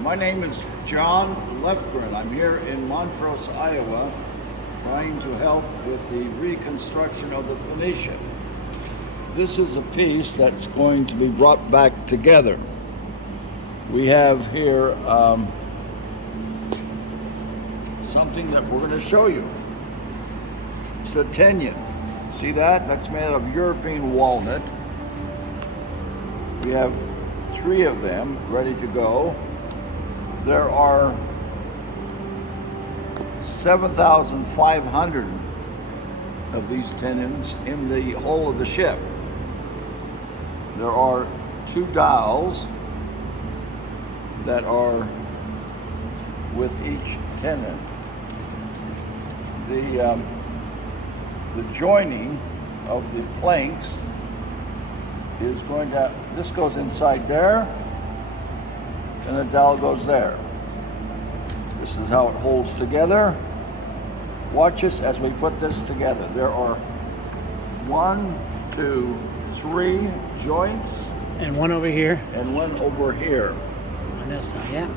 My name is John Lefgren. I'm here in Montrose, Iowa, trying to help with the reconstruction of the Phoenicia. This is a piece that's going to be brought back together. We have here something that we're going to show you. It's a tenon. See that? That's made out of European walnut. We have 3 of them ready to go. There are 7,500 of these tenons in the hull of the ship. There are 2 dowels that are with each tenon. The joining of the planks is going to, this goes inside there, and the dowel goes there. This is how it holds together. Watch us as we put this together. There are 1, 2, 3 joints. And one over here. And one over here. On this side, yeah.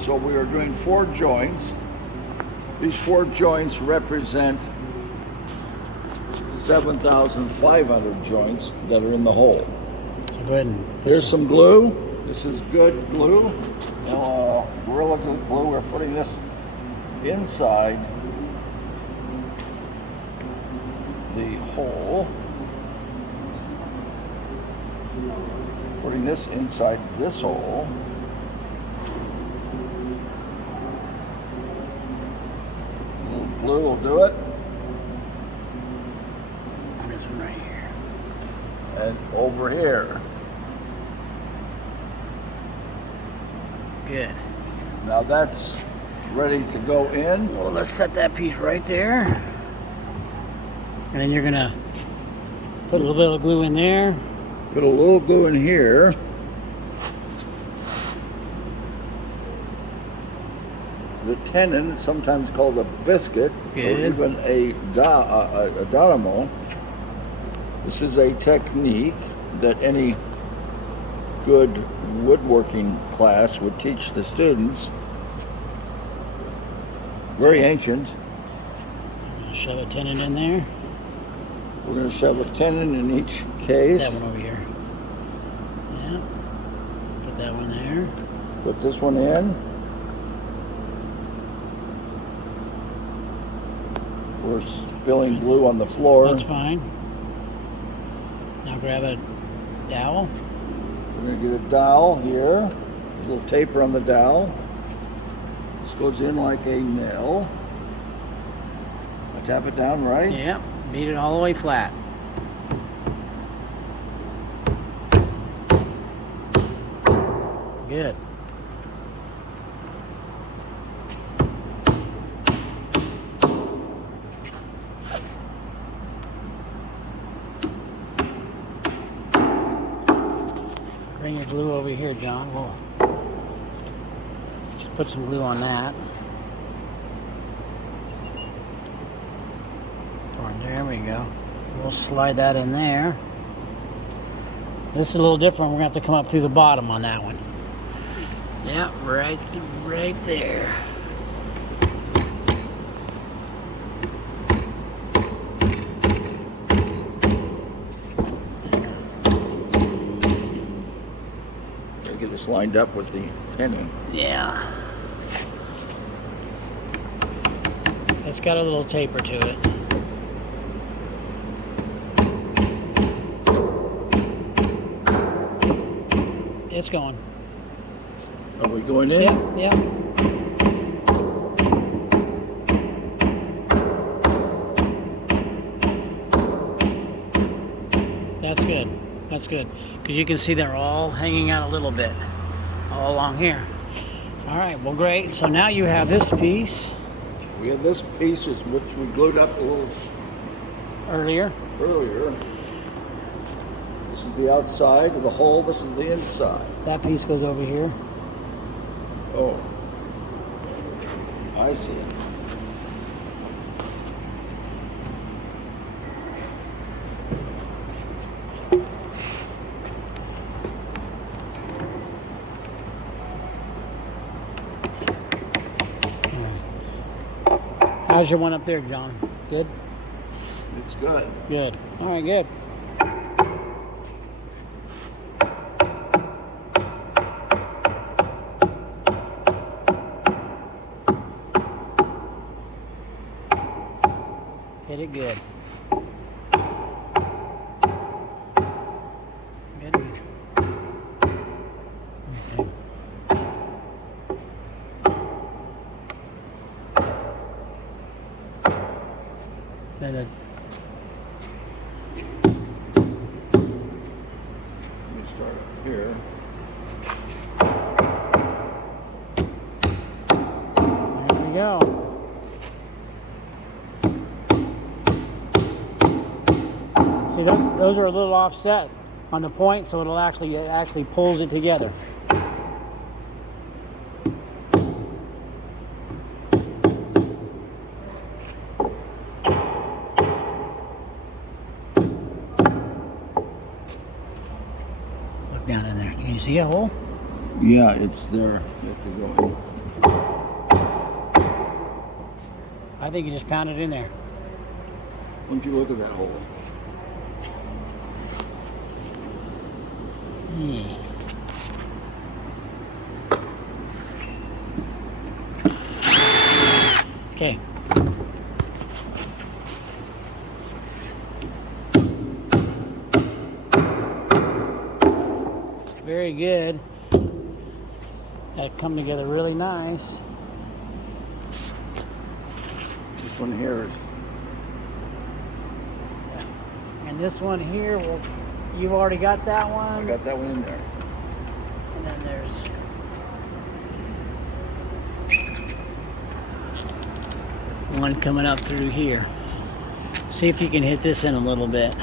So we are doing 4 joints. These 4 joints represent 7,500 joints that are in the hole. So go ahead and... Here's some glue. This is good glue. Gorilla glue. We're putting this inside the hole. Putting this inside this hole. A little glue will do it. This one right here. And over here. Good. Now that's ready to go in. Well, let's set that piece right there. And then you're gonna put a little bit of glue in there. Put a little glue in here. The tenon, sometimes called a biscuit, Good. or even a dynamo. This is a technique that any good woodworking class would teach the students. Very ancient. Shove a tenon in there. We're going to shove a tenon in each case. That one over here. Yeah. Put that one there. Put this one in. We're spilling glue on the floor. That's fine. Now grab a dowel. We're going to get a dowel here. A little taper on the dowel. This goes in like a nail. I tap it down right. Yeah. Beat it all the way flat. Good. Bring your glue over here, John. We'll just put some glue on that. There we go. We'll slide that in there. This is a little different. We're gonna have to come up through the bottom on that one. Yeah, right there. Gotta get this lined up with the tenon. Yeah. It's got a little taper to it. It's going. Are we going in? Yep, yep. That's good. That's good. Because you can see they're all hanging out a little bit. All along here. All right, well, great. So now you have this piece. We have this piece which we glued up a little Earlier. This is the outside of the hole. This is the inside. That piece goes over here. Oh, I see. How's your one up there, John? Good? It's good. Good. All right, good. Hit it good. Good. Okay. Then Let me start up here. there we go. See, those are a little offset on the point, so it actually pulls it together. Look down in there. Can you see a hole? Yeah, it's there. You have to go in. I think you just pound it in there. Why don't you look at that hole? Yeah. Okay. Very good. That come together really nice. This one here is. And this one here, well, you've already got that I one. got that one in there. And then there's one coming up through here. See if you can hit this in a little bit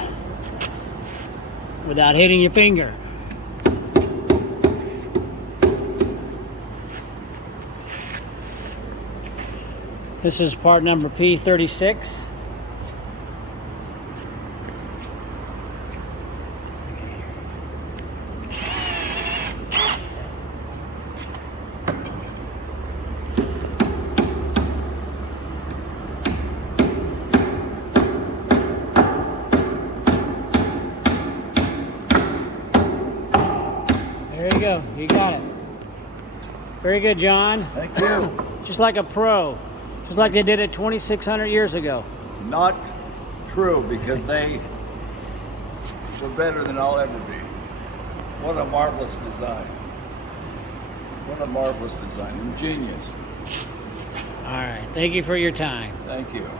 without hitting your finger. This is part number P36. There you go. You got it. Very good, John. Thank you. Just like a pro. Just like they did it 2,600 years ago. Not true, because they were better than I'll ever be. What a marvelous design. What a marvelous design. Ingenious. All right. Thank you for your time. Thank you.